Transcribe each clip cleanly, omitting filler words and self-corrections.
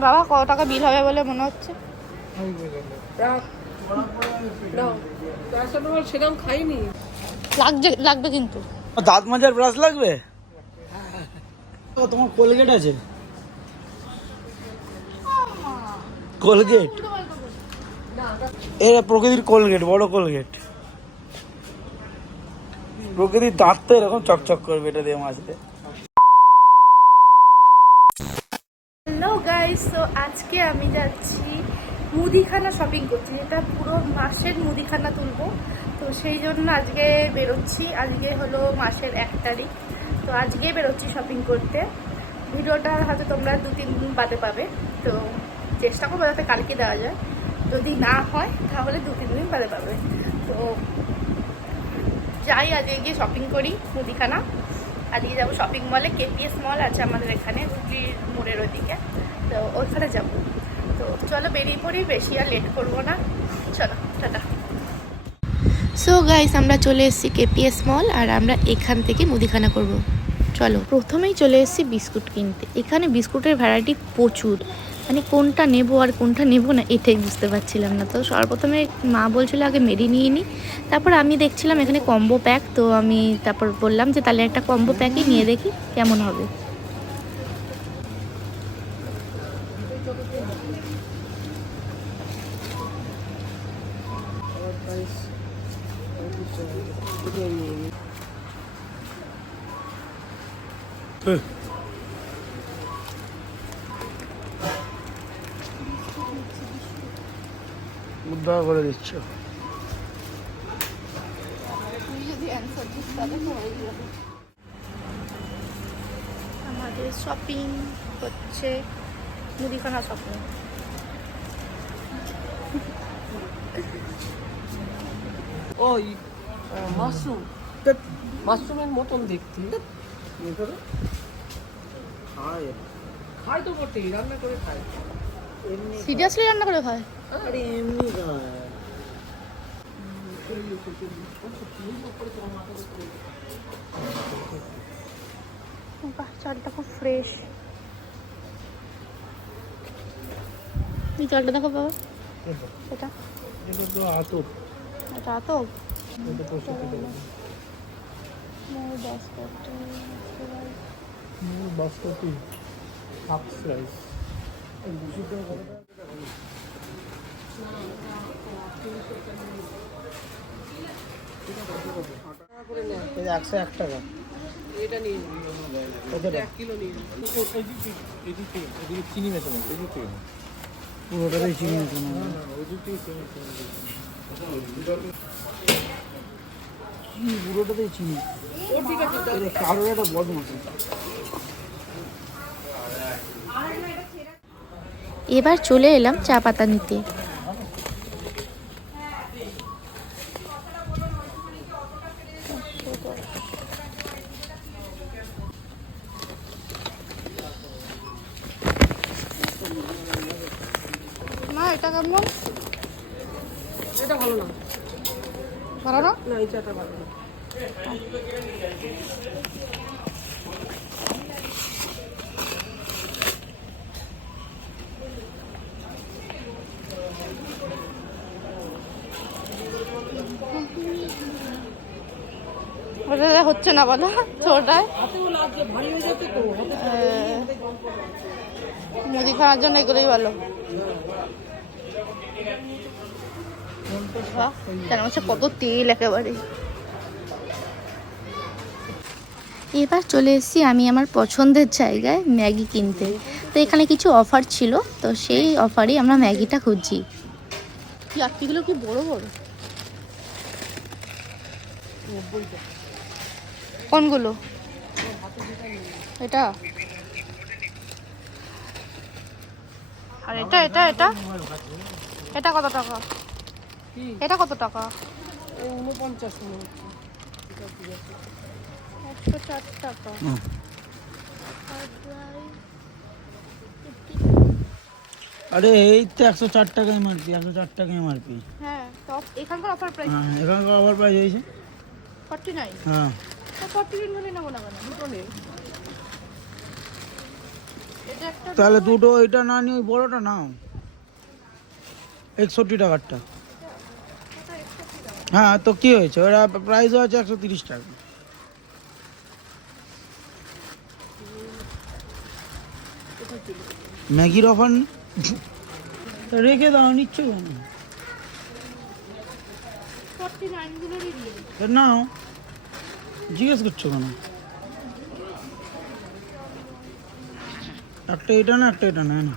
বাবা কত টাকা বিল হবে বলে মনে হচ্ছে? সেরকম খাইনি। লাগবে কিন্তু। দাঁত মাজার ব্রাশ লাগবে? তোমার কোলগেট আছে? কোলগেট? এরা প্রকৃতির কোলগেট, বড় কোলগেট। প্রকৃতির দাঁত তো এরকম চকচক করবে এটা দিয়ে মাজতে। হ্যালো গাইস, তো আজকে আমি যাচ্ছি মুদিখানা শপিং করছি, যেটা পুরো মাসের মুদিখানা তুলবো। তো সেই জন্য আজকে বেরোচ্ছি। আজকে হলো মাসের 1 তারিখ। তো আজকে বেরোচ্ছি শপিং করতে। ভিডিওটা হয়তো তোমরা 2-3 দিন বাদে পাবে। তো চেষ্টা করবো যাতে কালকে দেওয়া যায়। যদি না হয় তাহলে 2-3 দিন বাদে পাবে। তো যাই, আজকে গিয়ে শপিং করি মুদিখানা। আজকে যাবো শপিং মলে। কেপিএস মল আছে আমাদের এখানে, হুগলির মোড়ের ওইদিকে। তো ওইখানে যাবো। তো চলো বেরিয়ে পড়ি, বেশি আর লেট করবো না। চলো টাটা। সো গাইস, আমরা চলে এসেছি কেপিএস মল, আর আমরা এখান থেকে মুদিখানা করব। চলো, প্রথমেই চলে এসেছি বিস্কুট কিনতে। এখানে বিস্কুটের ভ্যারাইটি প্রচুর, মানে কোনটা নেবো আর কোনটা নেবো না এটাই বুঝতে পারছিলাম না। তো সর্বপ্রথমে মা বলছিল আগে মেরি নিয়ে নিই, তারপর আমি দেখছিলাম এখানে কম্বো প্যাক। তো আমি তারপর বললাম যে তাহলে একটা কম্বো প্যাকই নিয়ে দেখি কেমন হবে। উদ্ধার করে দিচ্ছ। আমাদের শপিং হচ্ছে মুদিখানা শপিং। ওই মাশরুম, মাশরুমের মতন দেখতে। খাই তো বটেই, রান্না করে খাই। সিরিয়াসলি রান্না করে খায়? আরে এমনি খায়। বাহ, চালটা খুব ফ্রেশ। এই চালটা দেখো বাবা, এটা এটা তো আতপ। এটা তো এটা তো বাসমতি হাফ রাইস। এটা 101 টাকা। এটা নিয়ে ওকে 1 কিলো নিয়ে। চিনি মেশানো, পুরোটাই চিনি মেশানো। পুরোটাতেই চিনি। ও ঠিক আছে। কারোর একটা বদমাশ। এবার চলে এলাম চা পাতা নিতে। মা, এটা কেমন? এটা ভালো না। ভালো না? না, এই চাটা ভালো না। ওটা হচ্ছে না বলো তোটায়। হাতেও লাগছে, ভারী হয়ে যাচ্ছে তো। মুদিখানার জন্য এগুলোই ভালো। কেন হচ্ছে কত তেল একেবারে। এবার চলে এসেছি আমি আমার পছন্দের জায়গায় ম্যাগি কিনতে। তো এখানে কিছু অফার ছিল, তো সেই অফারেই আমরা ম্যাগিটা খুঁজছি। ইয়ার্কিগুলো কি বড় বড়। কোনগুলো? এটা আর এটা এটা এটা এটা কত টাকা? এটা কত টাকা? 49 মনে হচ্ছে। 104 টাকা। আরে এই তো 104 টাকা এমআরপি, 104 টাকা এমআরপি। হ্যাঁ, তো এখানকার অফার প্রাইস হ্যাঁ, এখানকার অফার প্রাইস হয়েছে 49। হ্যাঁ। তো 49 হলে নেবো না কেন? দুটো নেই। এটা একটা তাহলে দুটো ওইটা না নিয়ে ওই বড়টা নাও, 61 টাকারটা। হ্যাঁ তো কি হয়েছে, ওরা প্রাইস আছে 130 টাকা। ম্যাগির অফার রেখে দাও, নিচ্ছ কেন? 49 গুলোরই দিয়ে দিই। তা নাও, জিজ্ঞেস করছো কেন? একটা এটা না, একটা এটা না, না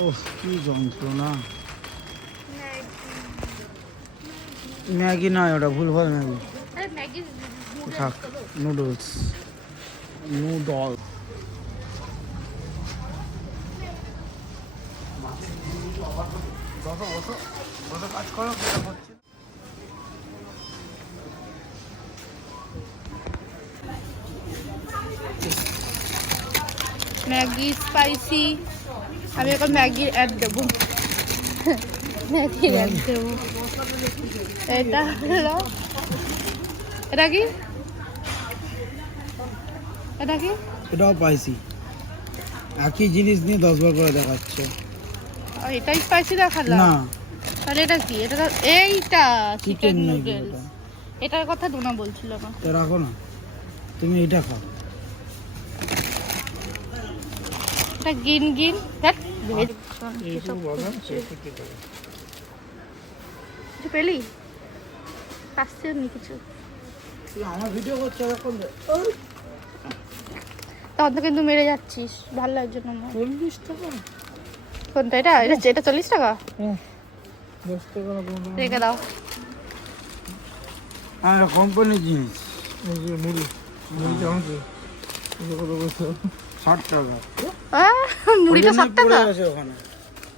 ও কি যন্ত্রণা। ম্যাগি নয় ওটা, ভুলভাল ম্যাগি। আরে ম্যাগি থাক, নুডলস, নুডল। কাজ করো, ম্যাগি স্পাইসি। আমি এখন ম্যাগির অ্যাড দেবো, ম্যাগির অ্যাড দেবো। এটা হলো, এটা কি, এটা কি? এটাও পাইছি, একই জিনিস নিয়ে 10 বার করে দেখাচ্ছে। এটাই স্পাইসি দেখালাম না তাহলে এটা কি? এটা তো এইটা চিকেন চিকেন ম্যাগি নুডলস। ওটা। এটার কথা ডোনা বলছিল না। তো রাখো না, তুমি এটা খাও। এটা গ্রিন গ্রিন, দেখ ভেজ। কিছু পেলি? আসছে নি কিছু? তুই আমার ভিডিও করছো এখন? তখন তো কিন্তু মেরে যাচ্ছিস, ভালো লাগছে না আমার। 40 টাকা? কোনটা? এটা এটা 40 টাকা? হ্যাঁ 10 টাকা না কোনো। রেখে দাও। হ্যাঁ কোম্পানির জিনিস। এই যে মুড়ি, মুড়ি কেমন কি? এটা কত বলছো? 60 টাকা। মুড়িটা 60 টাকা? পড়ে আছে ওখানে।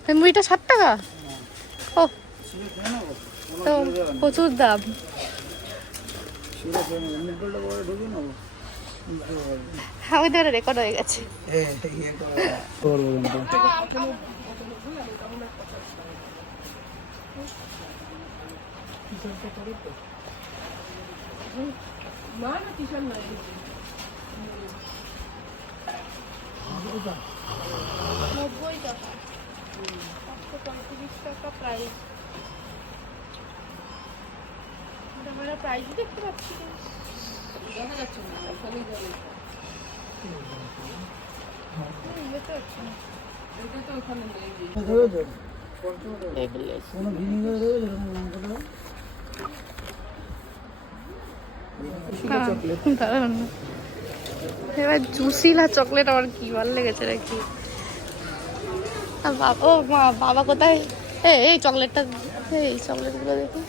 এই মুড়িটা 60 টাকা? ও তো প্রচুর দাম। আমাদের রেকর্ড হয়ে গেছে। না না টি-শার্ট নাই। 90 টাকা, 135 টাকা প্রাইস। আমরা প্রাইস দেখতে পাচ্ছি না। দেখা যাচ্ছে না, এখানেই যাবে। দেখতে পাচ্ছি না। এটা তো ওখানে নেই। কোনো ভিনিগার রয়েছে এরকম লঙ্কাটা? দাঁড়ান না। এবার জুসিলা চকলেট আমার কি ভালো লেগেছে নাকি। ও মা, বাবা কোথায়? এই চকলেটটা, এই চকলেটগুলো দেখি।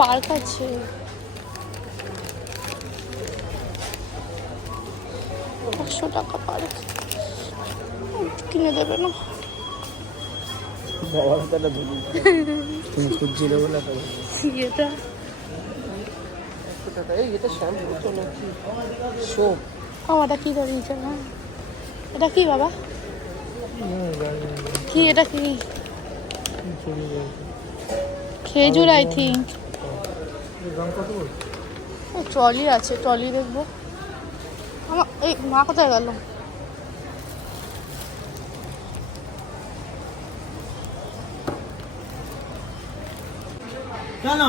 পার্ক আছে। ৳500 পার্ক, কিনে দেবে না? বাবার হাতে ধরি তুমি খুঁজছিলে বলে এটা 100 টাকা। এই এটা শ্যাম্পু তো নাকি সোপ? আমারটা কি ধরিয়েছে না? এটা কি বাবা? কি এটা কি? খেজুর আই থিঙ্ক। দাম কত বল? ট্রলি আছে, ট্রলি দেখবো। আমার এই মা কোথায় গেল? কেন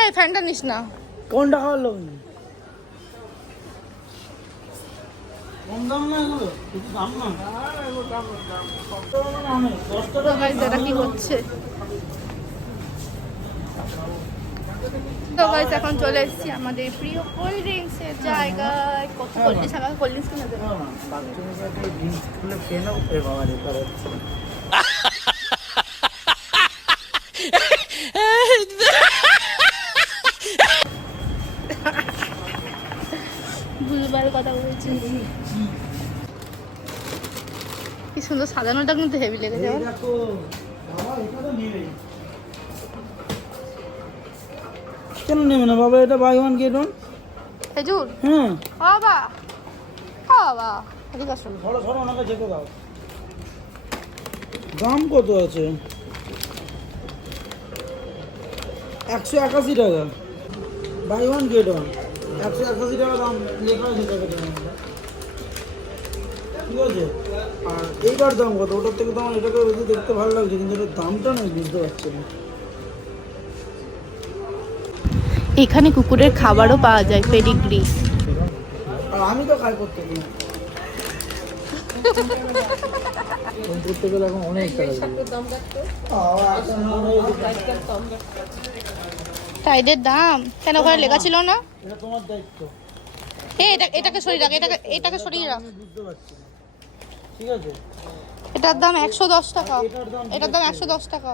এই ফ্যানটা নিস না। কোনটা খাওয়ার লোক নেই? কম দাম না এগুলো, কিছু দাম না। তো গাইস এটা কি হচ্ছে? তো গাইস এখন চলে এসেছি আমাদের প্রিয় কোল্ড ড্রিঙ্কসের জায়গায়। কত কোল্ড ড্রিঙ্কস, আমাকে কোল্ড ড্রিঙ্কস কিনে দেবে? বাথরুমের সাথে ড্রিঙ্কস খুলে খেয়ে নাও। এ বাবা রে করে ভুলবার কথা বলছি। কি সুন্দর সাজানোটা কিন্তু হেভি লেগেছে আমার। দেখো বাবা, এটা তো নেবে কেন? নেবে না বাবা, এটা বাই ওয়ান গেট ওয়ান। খেজুর হ্যাঁ বাবা, বাবা এদিকে আসুন। ধরো ধরো, ওনাকে যেতে দাও। দাম কত আছে? 181 টাকা, বাই ওয়ান গেট ওয়ান, 181 টাকা দাম লেখা আছে প্যাকেটের মধ্যে, ঠিক আছে। আর এইটার দাম কত? ওটার থেকে তো আমার এটাকে বেশি দেখতে ভালো লাগছে, কিন্তু এটার দামটা না বুঝতে পারছি না। এখানে কুকুরের খাবারও পাওয়া যায়, পেডিগ্রি। আর আমি তো খাই প্রত্যেকদিন। প্রত্যেকের এখন অনেক টাকা টাইডের দাম কেন ওখানে লেখা ছিল না? এটা তোমার দায়িত্ব। এটাকে সরিয়ে রাখ, এটাকে সরিয়ে রাখ। বুঝতে পারছি না, ঠিক আছে। এটার দাম 110 টাকা, এটার দাম 110 টাকা।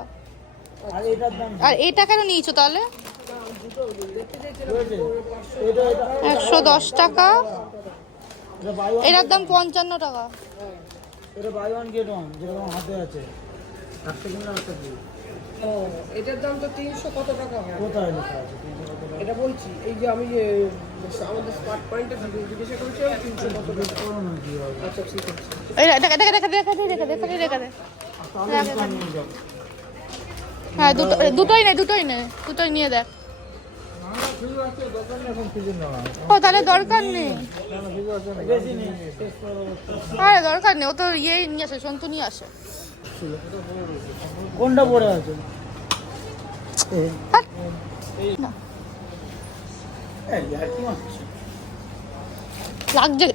আর এটার দাম আর এটা কেন নিয়েছো তাহলে? এটা 110 টাকা, এটা বাই ওয়ান, এটার দাম 55 টাকা। এটা বাই ওয়ান গেট ওয়ান, যেটা তোমার হাতে আছে, একটা কিনলে একটা দিই। ও এটার দাম তো 300 কত টাকা হয়? কোথায় লেখা আছে 300 কত টাকা? এটা বলছি, এই যে আমি আমাদের স্মার্ট পয়েন্টে জিজ্ঞাসা করছি 300 কত টাকা। করো না কি হবে। আচ্ছা ঠিক আছে। তাহলে এটা নিয়ে যাও। হ্যাঁ দুটোই নিয়ে দেখ। ঠিক আছে, দোকান এখন কিছু না। ও তাহলে দরকার নেই, বেশি নেই, শেষ করে দেবো। আরে দরকার নেই, ও তো ইয়ে নিয়ে আসে, সন্তু নিয়ে আসে। কোনটা পড়ে আছে? হাট। না, এই আর কি মারছে?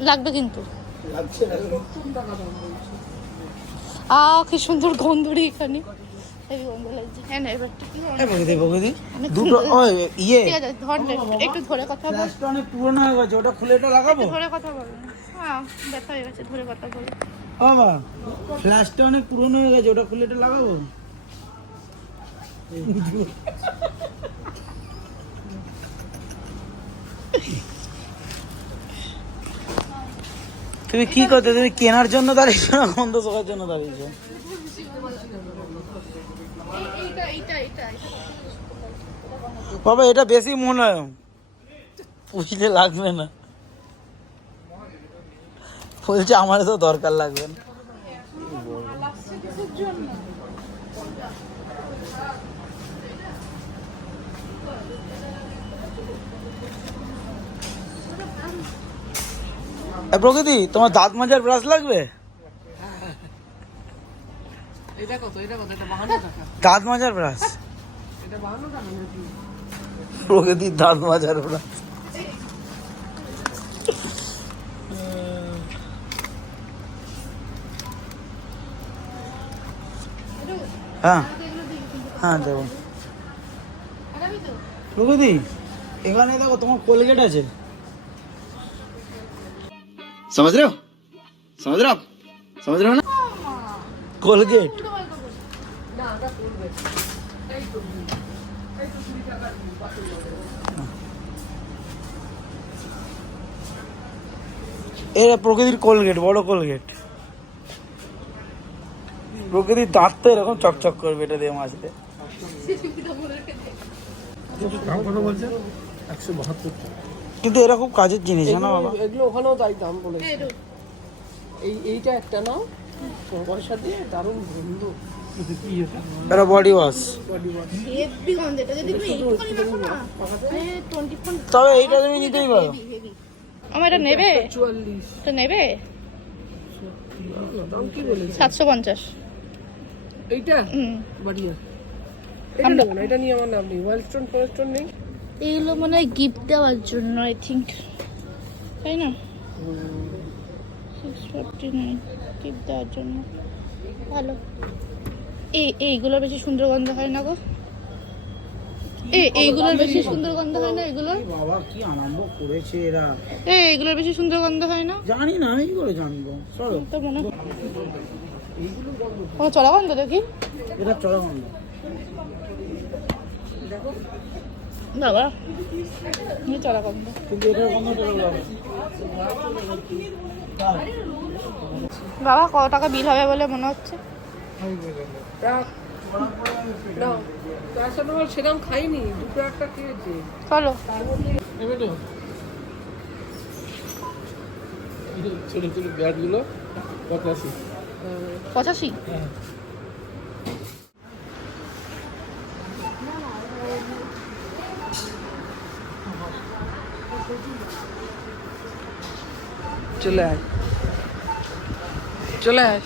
লাগবে কিন্তু। লাগছে না। কি সুন্দর গন্ধ রে এখানে, এই গন্ধ লাগছে। হ্যাঁ না, এবার কি এই বগদি দুটো ওই ইয়ে ঠিক আছে, ধর নে, একটু ধরে কথা বল। ফ্ল্যাশটা অনেক পুরনো হয়ে গেছে, ওটা খুলে এটা লাগাবো। ধরে কথা বল। হ্যাঁ ব্যথা হয়ে গেছে, ধরে কথা বল। বাবা ফ্ল্যাশটা অনেক পুরনো হয়ে গেছে, ওটা খুলে এটা লাগাবো। তুমি কি করতে, তুমি কেনার জন্য দাঁড়িয়েছো না গন্ধ শোকার জন্য দাঁড়িয়েছো? বাবা এটা বেশি মোলায়ম, বুঝলে লাগবে না, বলছে আমার তো দরকার লাগবে না। প্রকৃতি তোমার দাঁত মাজার ব্রাশ লাগবে? এটা কত? এটা 52 টাকা। দাঁত মাজার ব্রাশ, এটা 52 টাকা নাকি? প্রকৃতির দাঁত মাজার ব্রাশ। হ্যাঁ হ্যাঁ দেবো। প্রকৃতি এখানে দেখো তোমার কোলগেট আছে, समझ रहे हो आप समझ रहे हो ना, कोलगेट। এরা প্রকৃতির কোলগেট, বড় কোলগেট। প্রকৃতির দাঁত তো এরকম চকচক করবে এটা দিয়ে মাজলে। দাম কত বলছে? 172 টাকা। কিন্তু এরা খুব কাজের জিনিস না বাবা। এগুলো ওখানেও তাই দাম বলেছে। এইটা একটা নাও, পয়সা দিয়ে দারুণ বন্ধু। এরা বডি ওয়াশ, হেভি গন্ধ, এটা যদি তুমি একটুখানি দেখো না, 24 তবে এইটা তুমি নিতেই পারো। আমার এটা নেবে, 44 এটা নেবে দাম কি বলেছে? 750। এইটা বাড়িয়া, এটা নেবো না, এটা নিয়ে আমার নাম নেই। ওয়েলস্টোন ফরেস্টোন নেই। এগুলো মনে হয় গিফট দেওয়ার জন্য, আই থিঙ্ক, তাই না? 649 গিফট দেওয়ার জন্য ভালো। এইগুলো বেশি সুন্দর গন্ধ হয় না গো? এইগুলোর বেশি সুন্দর গন্ধ হয় না এগুলো? বাবা কি আনন্দ করেছে এরা, এইগুলোর বেশি সুন্দর গন্ধ হয় না? জানি না, আমি কি করে জানবো। চলো তো মনে ও চলা গন্ধ দেখি। এটা চলো গন্ধ। বাবা চলা গন্ধ, কিন্তু এটার গন্ধটা ভালো। বাবা কত টাকা বিল হবে বলে মনে হচ্ছে? না তার সাথে আমার সেরকম খাইনি, দুটো একটা খেয়েছি। চলো ছোট ছোট ব্যাটগুলো 85। 85? চলে আয়, চলে আয়।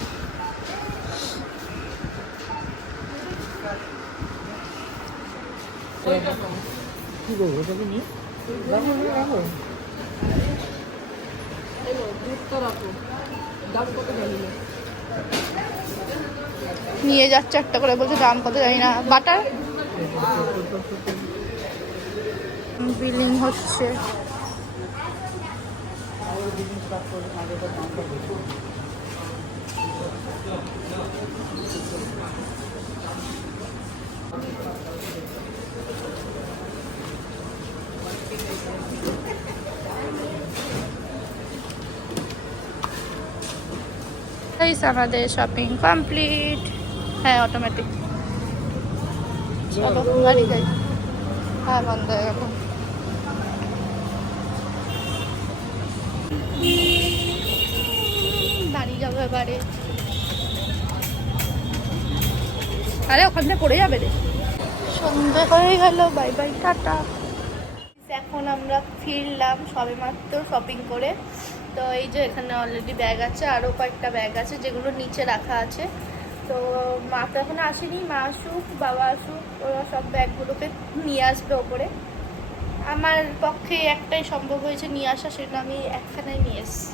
কি করবো ওটাকে নিয়ে? রাখো রাখো। দুধটা রাখো। দাম কত জানি না। নিয়ে যাচ্ছে একটা করে, বলছে দাম কত জানি না। বাটার বিলিং হচ্ছে। আমাদের শপিং কমপ্লিট। হ্যাঁ অটোমেটিক। চলো গাড়ি যাই। হ্যাঁ বন্ধ হয়ে গেল। বাড়ি যাবো এবারে। আরে ওখান থেকে পড়ে যাবে রে। সন্ধ্যে হয়ে গেল, বাই বাই টাটা। এখন আমরা ফিরলাম সবে মাত্র শপিং করে। তো এই যে এখানে অলরেডি ব্যাগ আছে, আরও কয়েকটা ব্যাগ আছে যেগুলো নিচে রাখা আছে। তো মা তো এখন আসেনি, মা আসুক বাবা আসুক, ওরা সব ব্যাগগুলোকে নিয়ে আসবে ওপরে। আমার পক্ষে একটাই সম্ভব হয়েছে নিয়ে আসা, সেটা আমি একখানাই নিয়ে এসেছি।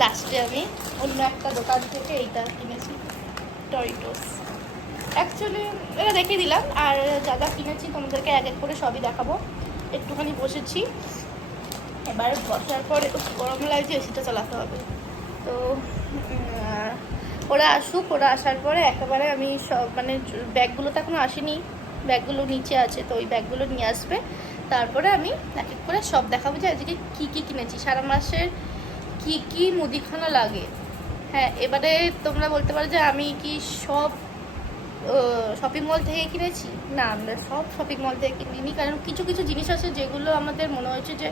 লাস্টে আমি অন্য একটা দোকান থেকে এইটা কিনেছি, টরিটোস। অ্যাকচুয়ালি এটা দেখিয়ে দিলাম, আর যা যা কিনেছি তোমাদেরকে এক এক করে সবই দেখাবো। একটুখানি বসেছি, এবার বসার পরে গরম লাগছে, এসিটা চালাতে হবে। তো ওরা আসুক, ওরা আসার পরে একেবারে আমি সব মানে ব্যাগগুলো তো এখনও আসেনি, ব্যাগগুলো নিচে আছে, তো ওই ব্যাগগুলো নিয়ে আসবে। তারপরে আমি এক এক করে সব দেখাবো যে আজকে কী কী কিনেছি, সারা মাসের কী কী মুদিখানা লাগে। হ্যাঁ এবারে তোমরা বলতে পারো যে আমি কি সব শপিং মল থেকে কিনেছি? না, আমরা সব শপিং মল থেকে কিনিনি, কারণ কিছু কিছু জিনিস আছে যেগুলো আমাদের মনে হয়েছে যে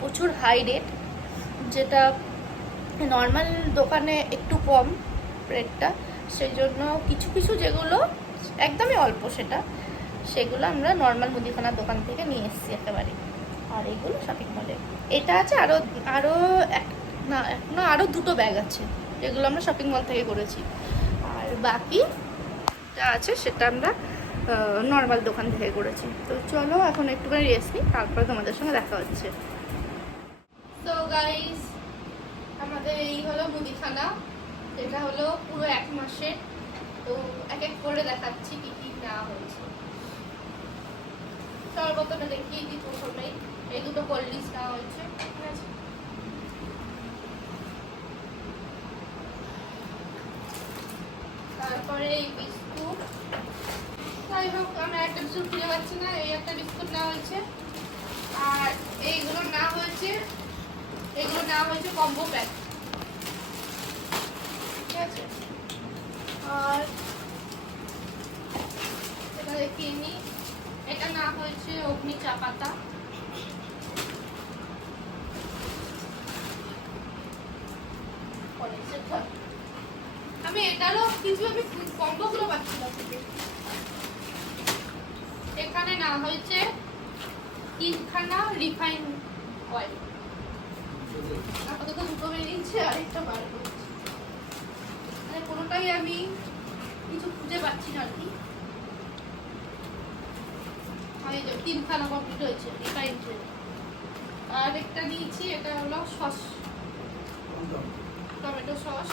প্রচুর হাই রেট, যেটা নর্মাল দোকানে একটু কম রেটটা, সেই জন্য কিছু কিছু যেগুলো একদমই অল্প সেগুলো আমরা নর্মাল মুদিখানার দোকান থেকে নিয়ে এসেছি একেবারে। আর এইগুলো শপিং মলে। এটা আছে এখনো আরও দুটো ব্যাগ আছে যেগুলো আমরা শপিং মল থেকে করেছি, আর বাকি যা আছে সেটা আমরা নর্মাল দোকান থেকে করেছি। তো চলো এখন একটুখানি রেস্ট নিই, তারপরে তোমাদের সঙ্গে দেখা হচ্ছে। তো গাইস, আমাদের এই হলো মুদিখানা, এটা হলো পুরো এক মাসের। তো এক এক করে দেখাচ্ছি কি কি নেওয়া হয়েছে। সর্বপ্রথমে দেখিয়ে দিই প্রথমেই এই দুটো কোল্ড ড্রিঙ্কস নেওয়া হয়েছে, ঠিক আছে। তারপরে এই বিস্কুট, যাই হোক আমরা একটা বিস্কুট কিনে পাচ্ছি না, এই একটা বিস্কুট নেওয়া হয়েছে। আর এগুলো নেওয়া হয়েছে কম্বো প্যাক, ঠিক আছে। আর এটা দেখিয়ে নিই, এটা না হয়েছে অগ্নি চা পাতা। আমি এটারও কিছু কম্বোগুলো পাচ্ছি না। এখানে না হয়েছে 3খানা রিফাইন অয়েল, আপাতত দুটো বেরিয়েছে, আরেকটা বার করছি। মানে কোনোটাই আমি কিছু খুঁজে পাচ্ছি না আর কি। 3খানা কমপ্লিট হয়েছে রিফাইন তেল। আর একটা নিয়েছি, এটা হলো সস, টমেটো সস।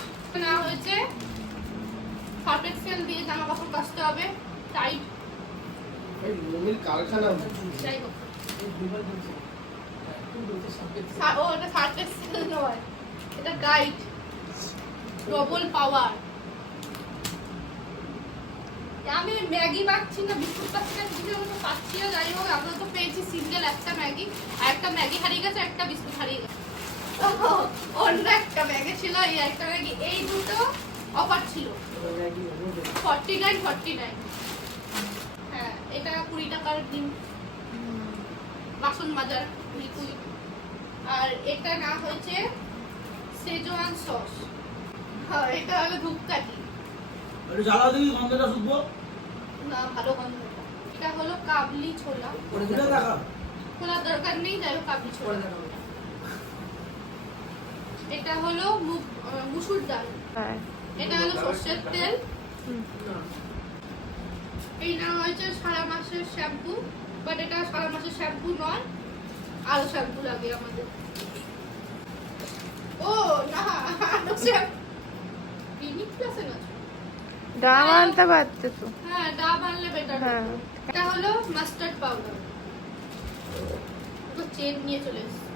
না হয়েছে সার্ফ এক্সেল দিয়ে জামা কাপড় কাচতে হবে, টাইট। যাই হোক, ও এটা সার্ফ এক্সেল নয়, এটা গাইড ডবল পাওয়ার। আমি ম্যাগি পাচ্ছি না, বিস্কুট পাচ্ছি না, কিছু পাচ্ছি না। যাই হোক, আমরা তো পেয়েছি সিঙ্গেল একটা ম্যাগি, আর একটা ম্যাগি হারিয়ে গেছে, একটা বিস্কুট হারিয়ে গেছে। অন্য একটা ব্যাগে ছিল এই একটা ম্যাগি। এই দুটো অফার ছিল 49। হ্যাঁ এটা 20 টাকার ডিম, বাসন মাজার লিকুইড। আর এটা না হয়েছে সেজওয়ান সস। হ্যাঁ এটা হলো ধূপকাঠি, একটু জ্বালাও দেখি গন্ধটা শুকবো না ভালো গন্ধ। এটা হলো কাবলি ছোলা, দেখা খোলার দরকার নেই, যাই হোক কাবলি ছোলা। এটা হলো মুসুর ডাল, হ্যাঁ এটা হলো সর্ষের তেল, না, এই না হয়েছে সারা মাসের শ্যাম্পু, বাট এটা সারা মাসের শ্যাম্পু নয়, আরো শ্যাম্পু লাগে আমাদের। ও না, আরো শ্যাম্পু ক্লিনিক প্লাসে না, ডাব আনতে পারতে তো। হ্যাঁ ডাব আনলে বেটার। হ্যাঁ এটা হলো মাস্টার্ড পাউডার, তো চেন নিয়ে চলে এসেছে।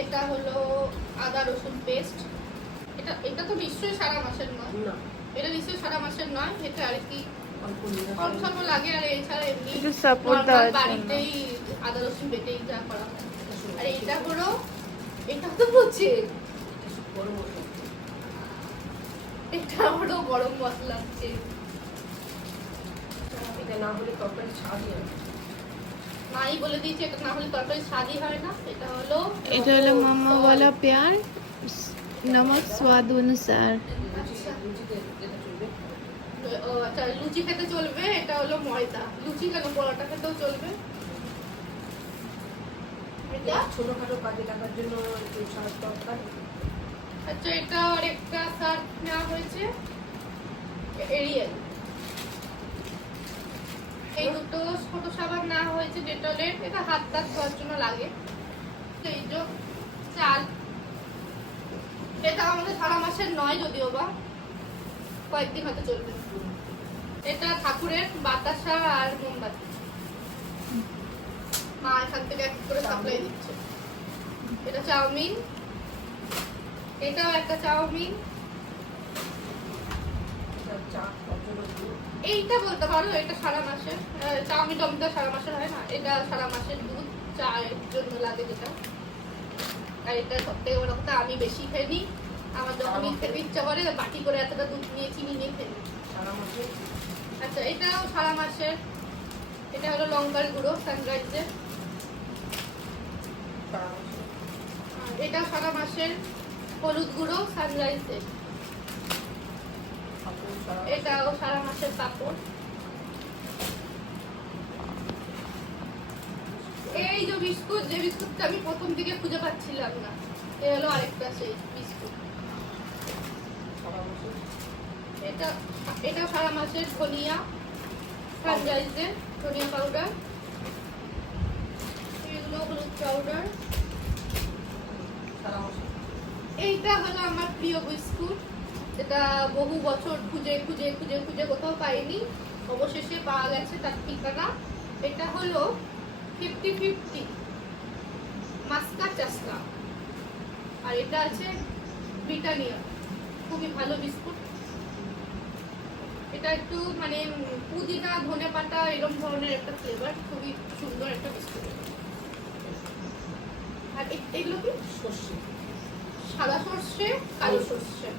এটা হলো আদা রসুন পেস্ট, এটা এটা তো নিশ্চয়ই সারা মাসের নয়, না, এটা নিশ্চয়ই সারা মাসের নয়, এটা আর কি অল্প নিয়ে কম সম লাগে। আর এছাড়া এমনি একটু support normal দেওয়ার জন্য। বাড়িতেই আদা রসুন বেটেই যা করা হয়। আর এটা হলো, এটা তো বলছে গরম মশলা। এটা হলো গরম মশলা চেন। এটা না হলে তরকারি স্বাদই হয় না। মাই বলে দিয়েছে এটা না হলে তরকারি স্বাদই হয় না। এটা হলো এটা হলো মাম্মা वाला प्यार, नमक स्वाद अनुसार। লুচিতে যেটা চলবে, ও আচ্ছা, লুচি খেতে চলবে। এটা হলো ময়দা, লুচি কেন পরোটা খেতেও চলবে। এটা ছোটখাটো কাজে লাগার জন্য একটু সার দরকার। আচ্ছা, এটা আর একটা সার্ফ নেওয়া হয়েছে এরিয়েল। এই দুটো ছোট সাবান নেওয়া হয়েছে ডেটলের, এটা হাত টাত ধোয়ার জন্য লাগে। এই যে চাল, এটা আমাদের সারা মাসের নয় যদিও বা কয়েকদিন হয়তো চলবে। এটা ঠাকুরের বাতাসা আর মোমবাতি, মা এখান থেকে এক করে সাপ্লাই দিচ্ছে। এটা চাউমিন, এটাও একটা চাউমিন। চা কতটা দুধ, এইটা বলতে পারো এটা সারা মাসের। চাউমিন টাউমিনটা সারা মাসের হয় না, এটা সারা মাসের দুধ চায়ের জন্য লাগে যেটা। আর এটা সব থেকে বড় কথা, আমি বেশি খেয়ে নিই। আমার যখন খেতে ইচ্ছা করে বাটি করে এতটা দুধ নিয়ে চিনি নিয়ে খেয়ে নিই। সারা মাসে আচ্ছা, এটাও সারা মাসের। এটা হলো লঙ্কার গুঁড়ো সানরাইজের, সারা মাসে আর এটাও সারা মাসের হলুদ গুঁড়ো সানরাইজের। কাপড় সারা এটাও সারা মাসের পাপড়। এই যে বিস্কুট, যে বিস্কুটটা আমি প্রথম দিকে খুঁজে পাচ্ছিলাম না, এ হলো আরেকটা সেই বিস্কুট। সারা মাসে এটা এটাও সারা মাসের ধনিয়া সানরাইজের ধনিয়া পাউডার। এগুলো হলুদ পাউডার। সারা মাসে এইটা হলো আমার প্রিয় বিস্কুট, যেটা বহু বছর খুঁজে খুঁজে খুঁজে খুঁজে কোথাও পাইনি, অবশেষে পাওয়া গেছে তার ঠিকানা। এটা হলো 50-50 মাস্কা চাস্কা, আর এটা আছে ব্রিটানিয়া। খুবই ভালো বিস্কুট। এটা একটু মানে পুদিনা ধনে পাতা এরকম ধরনের একটা ফ্লেভার, খুবই সুন্দর একটা বিস্কুট। আর এগুলো কি সর্ষে, সাদা সর্ষে, কালো সর্ষে।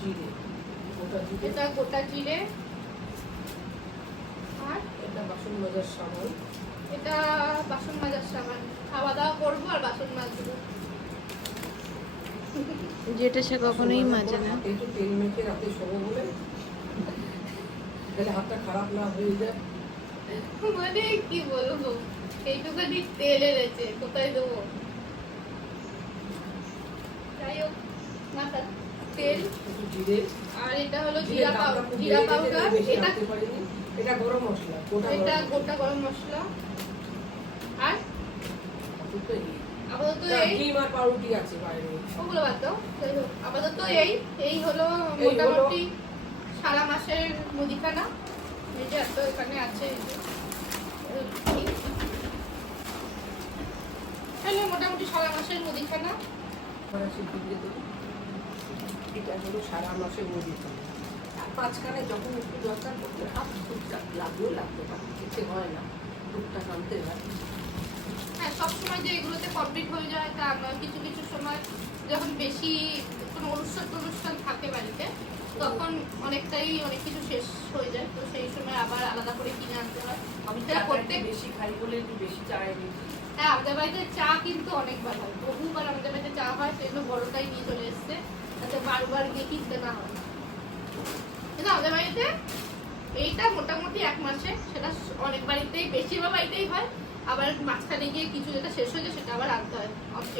জিরে, গোটা জিরে, এটা গোটা জিরে। আর এটা বাসন মাজার সাবান, এটা বাসন মাজার সাবান। খাওয়া দাওয়া করবো আর বাসন মাজবো। যেটা সে কখনোই মাজে না। হাতে একটু তেল মেখে রাতে শোবো বলে, তাহলে হাতটা খারাপ না হয়ে যায়। মানে কি বলবো, এইটুখানি তেল এনেছে, কোথায় দেবো। যাই হোক, মাথা তেল। একটু জিরে, আর এটা হলো জিরে জিরা দামটা খুব জিরা বেড়ে গেছে, পাউডার। তাই বেশি এটা আনতে পারিনি। এটা গরম মশলা, গোটা এটা গরম গোটা গরম মশলা। আর দুটো এই। আপাতত না, এই, ডিম আর পাউরুটি আছে বাইরে। ওগুলো বাদ দাও। যাই হোক, আপাতত এই হলো এই হলো- মোটামুটি সারা মাসের মুদিখানা। এই যে এত এখানে আছে, এই যে। তাহলে মোটামুটি সারা মাসের মুদিখানা। ফরাসি দিয়ে দেবো। এটা হলো সারা মাসের মুদি খানা। আর মাঝখানে যখন একটু দরকার পড়বে হাত টুকটাক লাগলেও লাগতে পারে, খেতে হয় না, টুকটাক আনতে হয়। হ্যাঁ, সবসময় যে এগুলোতে কমপ্লিট হয়ে যায় তা নয়। কিছু কিছু সময় যখন বেশি কোনো অনুষ্ঠান থাকে বাড়িতে, তখন অনেক কিছু শেষ হয়ে যায়, তো সেই সময় আবার আলাদা করে কিনে আনতে হয়। আমি সেটা করতে বেশি খাই বলে একটু বেশি চাই। হ্যাঁ, আমাদের বাড়িতে চা কিন্তু অনেকবার হয়, বহুবার আমাদের বাড়িতে চা হয়, সেই জন্য বড়টাই নিয়ে চলে এসছে, যাতে বারবার গিয়ে কিনতে না হয়। কিন্তু আমাদের বাড়িতে এইটা মোটামুটি 1 মাসে, সেটা অনেক বাড়িতেই বেশিরভাগ বাড়িতেই হয়। আবার মাঝখানে গিয়ে কিছু যেটা শেষ হয়ে যায় সেটা আবার আনতে হয়।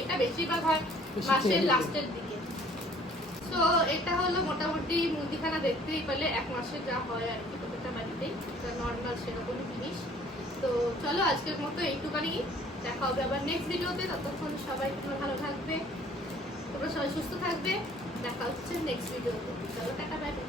এটা বেশিরভাগ হয় মাসের লাস্টের দিকে। তো এটা হলো মোটামুটি মুদিখানা, দেখতেই পেলে 1 মাসে যা হয় আর কি প্রত্যেকটা বাড়িতেই, এটা নর্মাল সেরকমই জিনিস। তো চলো আজকের মতো এইটুকানি, দেখা হবে আবার নেক্সট ভিডিওতে। ততক্ষণ সবাই তোমরা ভালো থাকবে, তোমরা সবাই সুস্থ থাকবে, দেখা হচ্ছে নেক্সট ভিডিওতে। চলো টাটা বাই বাই।